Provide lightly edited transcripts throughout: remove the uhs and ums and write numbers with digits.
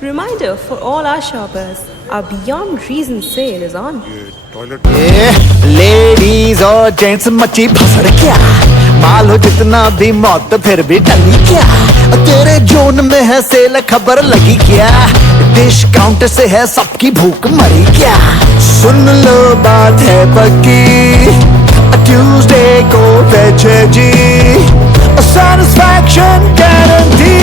Reminder for all our shoppers, our Beyond Reason sale is on. Ladies और gents मची भसड़ क्या, माल हो जितना भी मौत फिर भी टली क्या, तेरे जोन में है सेल खबर लगी क्या, डिस्काउंट से है सबकी भूख मरी क्या, सुन लो बात है पक्की, ट्यूसडे को बेचे जी, सैटिस्फैक्शन गारंटी,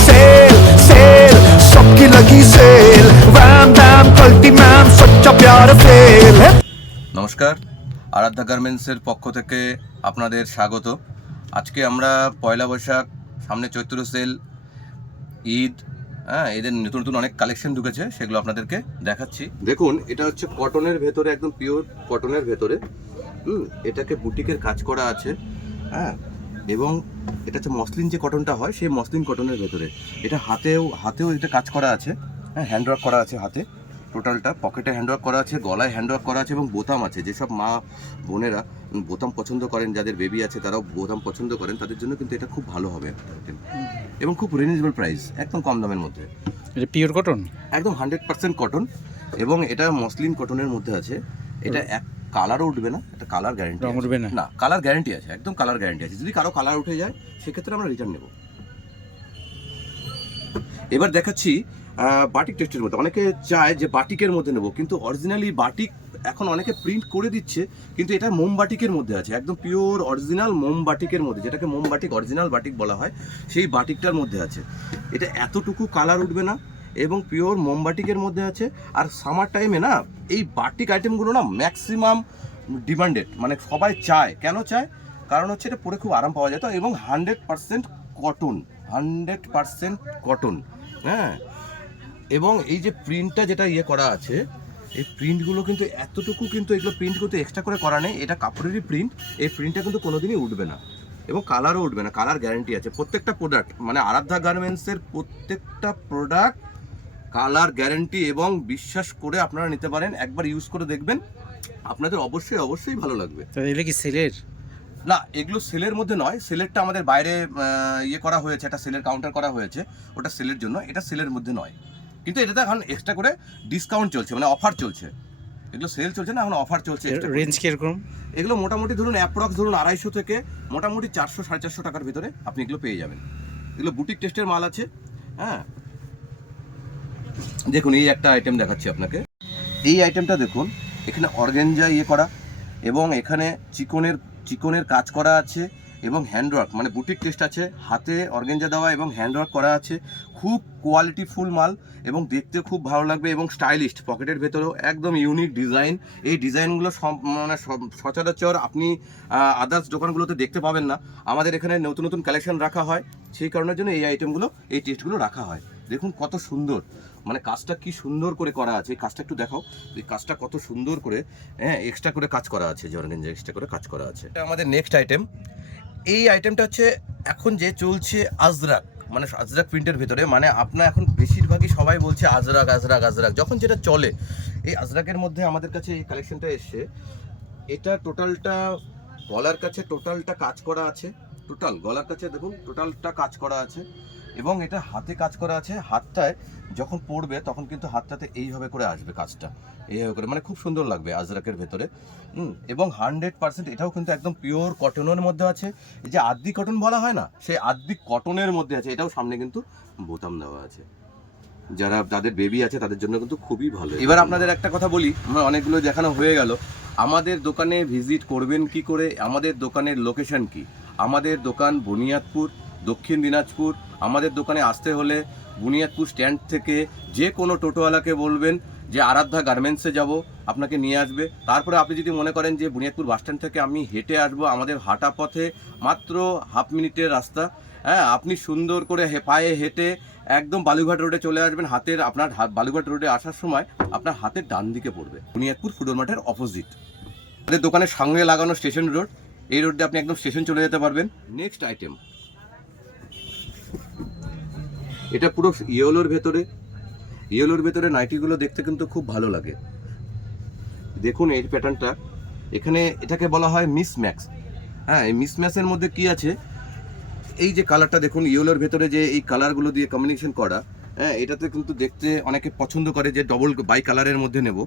सेल सेल सबकी लगी सेल, वैम वैम कल्टी मैम सच्चा प्यार फेल है। নমস্কার, আরাধ্যা গার্মেন্টসের পক্ষ থেকে আপনাদের স্বাগত। আজকে আমরা পয়লা বৈশাখ, সামনে চৈত্র সেল, ঈদ, এদের নতুন নতুন অনেক কালেকশন ঢুকেছে, সেগুলো আপনাদেরকে দেখাচ্ছি। দেখুন, এটা হচ্ছে কটনের ভেতরে, একদম পিওর কটনের ভেতরে, এটাকে বুটিকের কাজ করা আছে, এবং এটা হচ্ছে মসলিন যে কটনটা হয়, সেই মসলিন কটনের ভেতরে এটা হাতেও এটা কাজ করা আছে, হ্যান্ডওয়ার্ক করা আছে হাতে, টোটালটা পকেটে হ্যান্ডওয়ার্ক করা আছে, গলায় হ্যান্ডওয়ার্ক করা আছে, এবং বোতাম আছে। যেসব মা বোনেরা বোতাম পছন্দ করেন, যাদের বেবি আছে তারাও বোতাম পছন্দ করেন, তাদের জন্য কিন্তু এটা খুব ভালো হবে এবং খুব রিজনেবল প্রাইস, একদম কম দামের মধ্যে। এটা পিওর কটন, একদম 100% কটন, এবং এটা মসলিন কটনের মধ্যে আছে। এটা এক কালারও উঠবে না, এটা কালার গ্যারান্টি উঠবে না, কালার গ্যারান্টি আছে, একদম কালার গ্যারান্টি আছে। যদি কারো কালার উঠে যায় সেক্ষেত্রে আমরা রিটার্ন নেব। এবার দেখাচ্ছি বাটিক টেস্টের মধ্যে। অনেকে চায় যে বাটিকের মধ্যে নেব, কিন্তু অরিজিনালি বাটিক এখন অনেকে প্রিন্ট করে দিচ্ছে, কিন্তু এটা মোম বাটিকের মধ্যে আছে, একদম পিওর অরিজিনাল মোম বাটিকের মধ্যে, যেটাকে মোম বাটিক, অরিজিনাল বাটিক বলা হয়, সেই বাটিকটার মধ্যে আছে। এটা এতটুকু কালার উঠবে না এবং পিওর মোম বাটিকের মধ্যে আছে। আর সামার টাইমে না এই বাটিক আইটেমগুলো না ম্যাক্সিমাম ডিমান্ডেড, মানে সবাই চায়। কেন চায়? কারণ হচ্ছে এটা পরে খুব আরাম পাওয়া যায় তো, এবং 100% কটন, 100% কটন, এবং এই যে প্রিন্টটা যেটা করা আছে, এই প্রিন্টগুলো কিন্তু এতটুকু, কিন্তু এগুলো প্রিন্ট কিন্তু এক্সট্রা করে করা নেই, এটা কাপড়েরই প্রিন্ট। এই প্রিন্টটা কিন্তু কোনোদিনই উঠবে না এবং কালারও উঠবে না, কালার গ্যারান্টি আছে। প্রত্যেকটা প্রোডাক্ট, মানে আরাধ্যা গার্মেন্টসের প্রত্যেকটা প্রোডাক্ট কালার গ্যারান্টি, এবং বিশ্বাস করে আপনারা নিতে পারেন। একবার ইউজ করে দেখবেন, আপনাদের অবশ্যই ভালো লাগবে। এগুলো কি সেলের? না, এগুলো সেলের মধ্যে নয়, সেলেরটা আমাদের বাইরে করা হয়েছে, একটা সেলের কাউন্টার করা হয়েছে, ওটা সেলের জন্য, এটা সেলের মধ্যে নয়। কিন্তু এটাতে এখন এক্সট্রা করে ডিসকাউন্ট চলছে, মানে অফার চলছে। এগুলো সেল চলছে না, এখন অফার চলছে। রেঞ্জ কিরকম? এগুলো মোটামুটি ধরুন অ্যাপ্রক্স ধরুন 250 থেকে মোটামুটি 400-450 টাকার ভিতরে আপনি এগুলো পেয়ে যাবেন। এগুলো বুটিক টেস্টের মাল আছে। দেখুন, এই একটা আইটেম দেখাচ্ছি আপনাকে। এই আইটেমটা দেখুন, এখানে অর্গানজা করা, এবং এখানে চিকনের কাজ করা আছে, এবং হ্যান্ডওয়ার্ক, মানে বুটিক টেস্ট আছে, হাতে অর্গানজা দেওয়া এবং হ্যান্ডওয়ার্ক করা আছে। খুব কোয়ালিটি ফুল মাল, এবং দেখতে খুব ভালো লাগবে, এবং স্টাইলিস্ট। পকেটের ভেতরেও একদম ইউনিক ডিজাইন। এই ডিজাইনগুলো মানে সচরাচর আপনি আদার্স দোকানগুলোতে দেখতে পাবেন না। আমাদের এখানে নতুন নতুন কালেকশন রাখা হয়, সেই কারণের জন্য এই আইটেমগুলো, এই টেস্টগুলো রাখা হয়। দেখুন কত সুন্দর, মানে কাজটা কি সুন্দর করে করা আছে। এই কাজটা একটু দেখাও, এই কাজটা কত সুন্দর করে এক্সট্রা করে কাজ করা আছে, জর্গেঞ্জা এক্সট্রা করে কাজ করা আছে। এটা আমাদের নেক্সট আইটেম। এই আইটেমটা হচ্ছে এখন যে চলছে আজরাক, মানে আজরাক প্রিন্টের ভেতরে, মানে আপনার এখন বেশিরভাগই সবাই বলছে আজরাক আজরাক আজরাক, যখন যেটা চলে। এই আজরাকের মধ্যে আমাদের কাছে এই কালেকশনটা এসছে। এটা টোটালটা গলার কাছে টোটালটা কাজ করা আছে, টোটাল গলার কাছে দেখুন টোটালটা কাজ করা আছে, এবং এটা হাতে কাজ করা আছে। হাতটায় যখন পড়বে তখন কিন্তু হাতটাতে এইভাবে করে আসবে কাজটা, এইভাবে করে, মানে খুব সুন্দর লাগবে আজরাকের ভেতরে। এবং 100% এটাও কিন্তু একদম পিওর কটনের মধ্যে আছে। এই যে আদ্দি কটন বলা হয় না, সেই আদ্দি কটনের মধ্যে আছে। এটাও সামনে কিন্তু বোতাম দেওয়া আছে, যাদের বেবি আছে তাদের জন্য কিন্তু খুবই ভালো। এবার আপনাদের একটা কথা বলি, অনেকগুলো দেখানো হয়ে গেল। আমাদের দোকানে ভিজিট করবেন কি করে, আমাদের দোকানের লোকেশন কি? আমাদের দোকান বুনিয়াদপুর, দক্ষিণ দিনাজপুর। আমাদের দোকানে আসতে হলে বুনিয়াদপুর স্ট্যান্ড থেকে যে কোনো টোটোওয়ালাকে বলবেন যে আরাধ্যা গার্মেন্টসে যাব, আপনাকে নিয়ে আসবে। তারপরে আপনি যদি মনে করেন যে বুনিয়াদপুর বাসস্ট্যান্ড থেকে আমি হেঁটে আসবো, আমাদের হাঁটা পথে মাত্র হাফ মিনিটের রাস্তা। আপনি সুন্দর করে পায়ে হেঁটে একদম বালুঘাট রোডে চলে আসবেন। আপনার বালুঘাট রোডে আসার সময় আপনার হাতের ডান দিকে পড়বে বুনিয়াদপুর ফুটবল মাঠের অপোজিট। আমাদের দোকানের সঙ্গে লাগানো স্টেশন রোড, এই রোড দিয়ে আপনি একদম স্টেশন চলে যেতে পারবেন। নেক্সট আইটেম, এটা পুরো ইয়েলোর ভেতরে নাইটিগুলো দেখতে কিন্তু খুব ভালো লাগে। দেখুন এই প্যাটার্নটা, এখানে এটাকে বলা হয় মিসম্যাক্স। এই মিসম্যাক্সের মধ্যে কি আছে, এই যে কালারটা দেখুন, ইয়েলোর ভেতরে যে এই কালারগুলো দিয়ে কম্বিনেশন করা, হ্যাঁ, এটাতে কিন্তু দেখতে অনেকে পছন্দ করে যে ডবল বাই কালারের মধ্যে নেব,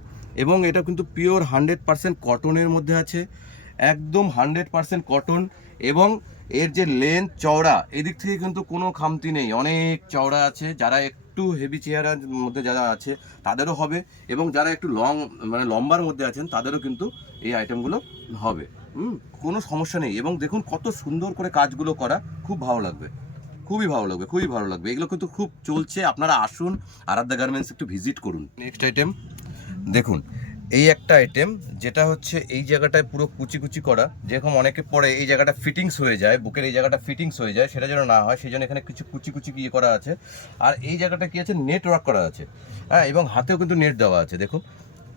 এবং এটা কিন্তু পিওর 100% কটনের মধ্যে আছে, একদম 100% কটন। এবং এর যে লেন্থ চওড়া, এদিক থেকে কিন্তু কোনো খামতি নেই, অনেক চওড়া আছে। যারা একটু হেভি চেহারার মধ্যে যারা আছে তাদেরও হবে, এবং যারা একটু মানে লম্বার মধ্যে আছেন তাদেরও কিন্তু এই আইটেমগুলো হবে। কোনো সমস্যা নেই। এবং দেখুন কত সুন্দর করে কাজগুলো করা, খুব ভালো লাগবে, খুবই ভালো লাগবে, খুবই ভালো লাগবে। এগুলো কিন্তু খুব চলছে, আপনারা আসুন আরাধ্যা গার্মেন্টস একটু ভিজিট করুন। নেক্সট আইটেম দেখুন, এই একটা আইটেম যেটা হচ্ছে এই জায়গাটায় পুরো কুচি কুচি করা, যেরকম অনেকে পরে এই জায়গাটা ফিটিংস হয়ে যায়, বুকের এই জায়গাটা ফিটিংস হয়ে যায়, সেটা যেন না হয় সেই জন্য এখানে কিছু কুচি কুচি ইয়ে করা আছে। আর এই জায়গাটা কি আছে, নেট ওয়ার্ক করা আছে, হ্যাঁ, এবং হাতেও কিন্তু নেট দেওয়া আছে। দেখুন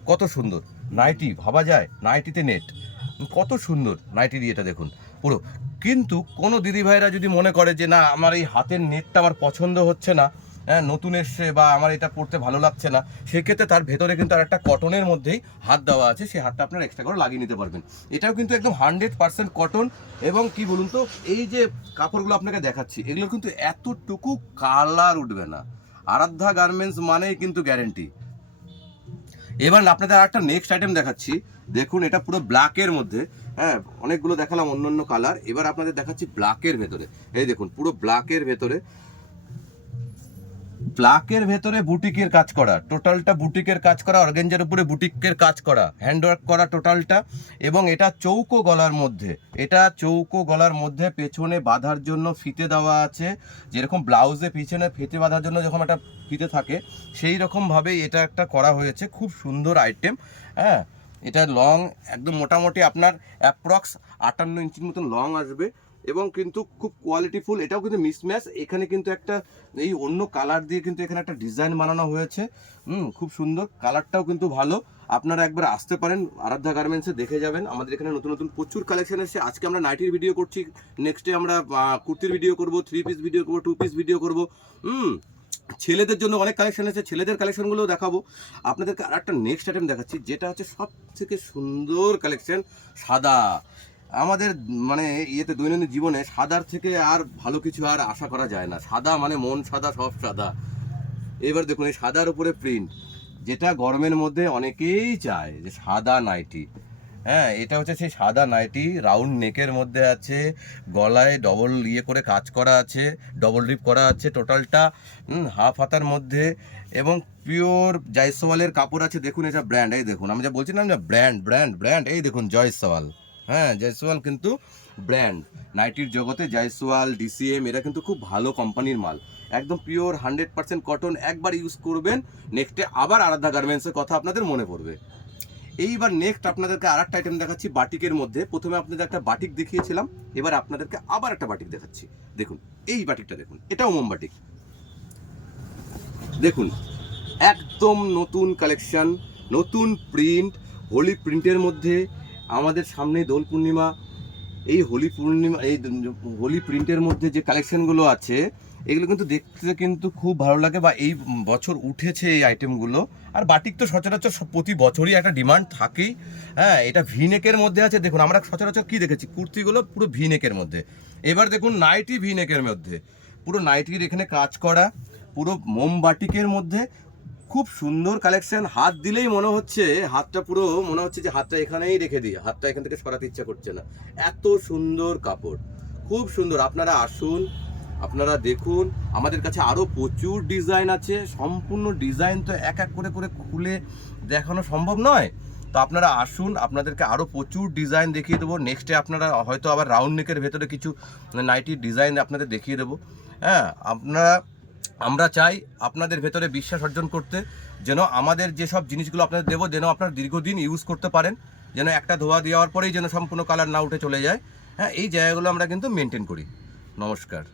কত সুন্দর নাইটি, ভাবা যায় নাইটিতে নেট, কত সুন্দর নাইটি দিয়েটা দেখুন পুরো। কিন্তু কোনো দিদিভাইরা যদি মনে করে যে না আমার এই হাতের নেটটা আমার পছন্দ হচ্ছে না, হ্যাঁ, নতুন এসছে বা আমার এটা পড়তে ভালো লাগছে না, সেক্ষেত্রে তার ভেতরে কিন্তু আর একটা কটনের মধ্যেই হাত দেওয়া আছে, সেই হাতটা আপনার এক্সট্রা করে লাগিয়ে নিতে পারবেন। এটাও কিন্তু একদম 100% কটন। এবং কি বলুন তো, এই যে কাপড়গুলো আপনাকে দেখাচ্ছি, এগুলো কিন্তু এতটুকু কালার উঠবে না। আরাধ্যা গার্মেন্টস মানেই কিন্তু গ্যারেন্টি। এবার আপনাদের আর একটা নেক্সট আইটেম দেখাচ্ছি, দেখুন এটা পুরো ব্ল্যাকের মধ্যে, হ্যাঁ, অনেকগুলো দেখালাম অন্য অন্য কালার, এবার আপনাদের দেখাচ্ছি ব্ল্যাকের ভেতরে। এই দেখুন পুরো ব্ল্যাকের ভেতরে, ব্ল্যাকের ভেতরে বুটিকের কাজ করা, টোটালটা বুটিকের কাজ করা, অর্গানজার উপরে বুটিকের কাজ করা, হ্যান্ডওয়ার্ক করা টোটালটা। এবং এটা চৌকো গলার মধ্যে, এটা চৌকো গলার মধ্যে পেছনে বাঁধার জন্য ফিতে দেওয়া আছে, যেরকম ব্লাউজে পিছনে ফিতে বাঁধার জন্য যখন একটা ফিতে থাকে সেই রকমভাবেই এটা একটা করা হয়েছে। খুব সুন্দর আইটেম, হ্যাঁ। এটা লং একদম মোটামুটি আপনার অ্যাপ্রক্স 58 ইঞ্চির মতন লং আসবে, এবং কিন্তু খুব কোয়ালিটিফুল। এটাও কিন্তু মিসম্যাচ, এখানে কিন্তু একটা এই অন্য কালার দিয়ে কিন্তু এখানে একটা ডিজাইন বানানো হয়েছে, খুব সুন্দর, কালারটাও কিন্তু ভালো। আপনারা একবার আসতে পারেন আরাধ্যা গার্মেন্টসে, দেখে যাবেন। আমাদের এখানে নতুন নতুন প্রচুর কালেকশন এসেছে। আজকে আমরা নাইটির ভিডিও করছি, নেক্সটে আমরা কুর্তির ভিডিও করব, 3 পিস ভিডিও করবো, 2 পিস ভিডিও করবো। ছেলেদের জন্য অনেক কালেকশন আছে, ছেলেদের কালেকশনগুলোও দেখাবো আপনাদেরকে। আর একটা নেক্সট আইটেম দেখাচ্ছি, যেটা হচ্ছে সব থেকে সুন্দর কালেকশন, সাদা। আমাদের মানে ইয়েতে দৈনন্দিন জীবনে সাদার থেকে আর ভালো কিছু আর আশা করা যায় না। সাদা মানে মন সাদা, সব সাদা। এবার দেখুন এই সাদার উপরে প্রিন্ট, যেটা গরমের মধ্যে অনেকেই চায় যে সাদা নাইটি, হ্যাঁ, এটা হচ্ছে সেই সাদা নাইটি, রাউন্ড নেকের মধ্যে আছে, গলায় ডবল ইয়ে করে কাজ করা আছে, ডবল রিপ করা আছে টোটালটা, হাফ হাতার মধ্যে, এবং পিওর জয়সওয়ালের কাপড় আছে। দেখুন এটা ব্র্যান্ড, এই দেখুন আমি যা বলছিলাম না, ব্র্যান্ড ব্র্যান্ড ব্র্যান্ড, এই দেখুন জয়সওয়াল, হ্যাঁ, জয়সওয়াল কিন্তু ব্র্যান্ড। নাইটির জগতে জয়সওয়াল, ডিসিএম এরা কিন্তু খুব ভালো কোম্পানির মাল, একদম পিওর 100% কটন। একবার ইউজ করবেন, নেক্সটে আবার আরাধ্যা গার্মেন্টসের কথা আপনাদের মনে পড়বে। এইবার নেক্সট আপনাদেরকে আর একটা আইটেম দেখাচ্ছি বাটিকের মধ্যে। প্রথমে আপনাদের একটা বাটিক দেখিয়েছিলাম, এবার আপনাদেরকে আবার একটা বাটিক দেখাচ্ছি। দেখুন এই বাটিকটা দেখুন, এটাও মোম বাটিক। দেখুন একদম নতুন কালেকশন, নতুন প্রিন্ট, হোলি প্রিন্টের মধ্যে। আমাদের সামনে দোল পূর্ণিমা, এই হোলি পূর্ণিমা, এই হোলি প্রিন্টের মধ্যে যে কালেকশনগুলো আছে এগুলো কিন্তু দেখতে কিন্তু খুব ভালো লাগে, বা এই বছর উঠেছে এই আইটেমগুলো। আর বাটিক তো সচরাচর প্রতি বছরই একটা ডিমান্ড থাকেই, হ্যাঁ। এটা ভিনেকের মধ্যে আছে, দেখুন আমরা সচরাচর কি দেখেছি, কুর্তিগুলো পুরো ভিনেকের মধ্যে। এবার দেখুন নাইটি ভিনেকের মধ্যে, পুরো নাইটির এখানে কাজ করা, পুরো মোম বাটিকের মধ্যে, খুব সুন্দর কালেকশন। হাত দিলেই মনে হচ্ছে, হাতটা পুরো মনে হচ্ছে যে হাতটা এখানেই রেখে দিই, হাতটা এখান থেকে সরাতে ইচ্ছা করছে না, এত সুন্দর কাপড়, খুব সুন্দর। আপনারা আসুন, আপনারা দেখুন, আমাদের কাছে আরও প্রচুর ডিজাইন আছে। সম্পূর্ণ ডিজাইন তো এক এক করে করে খুলে দেখানো সম্ভব নয়, তো আপনারা আসুন, আপনাদেরকে আরও প্রচুর ডিজাইন দেখিয়ে দেবো। নেক্সটে আপনারা হয়তো আবার রাউন্ড নেকের ভেতরে কিছু নাইটির ডিজাইন আপনাদের দেখিয়ে দেবো, হ্যাঁ। আমরা চাই আপনাদের ভেতরে বিশ্বাস অর্জন করতে, যেন আমাদের যেসব জিনিসগুলো আপনাদের দেবো যেন আপনারা দীর্ঘদিন ইউজ করতে পারেন, যেন একটা ধোয়া দেওয়ার পরেই যেন সম্পূর্ণ কালার না উঠে চলে যায়, হ্যাঁ। এই জায়গাগুলো আমরা কিন্তু মেনটেন করি। নমস্কার।